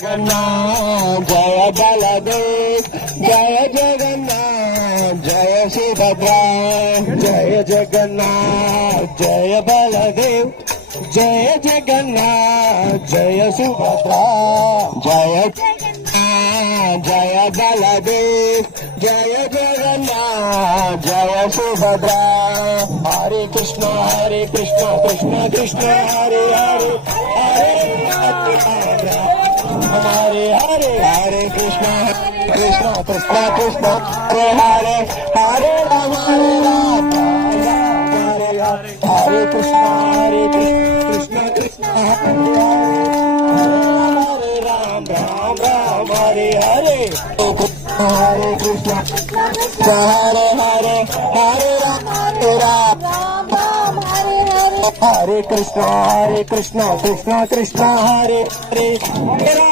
Jai Baldev Jai Jagannath Jai Subhadra Jai Jagannath Jai Baldev Jai Jagannath Jai Subhadra Jai Jai Baldev Jai Jagannath Jai Subhadra Hare Krishna Krishna Krishna Hare Hare Hare Hare Hare Hare Krishna Krishna Krishna Krishna Hare Hare Ram Hare Hare Krishna Krishna Krishna Hare Ram Ram Ram Hare Hare Hare Krishna Hare Hare Hare Ram Hare Krishna Krishna Krishna Hare Hare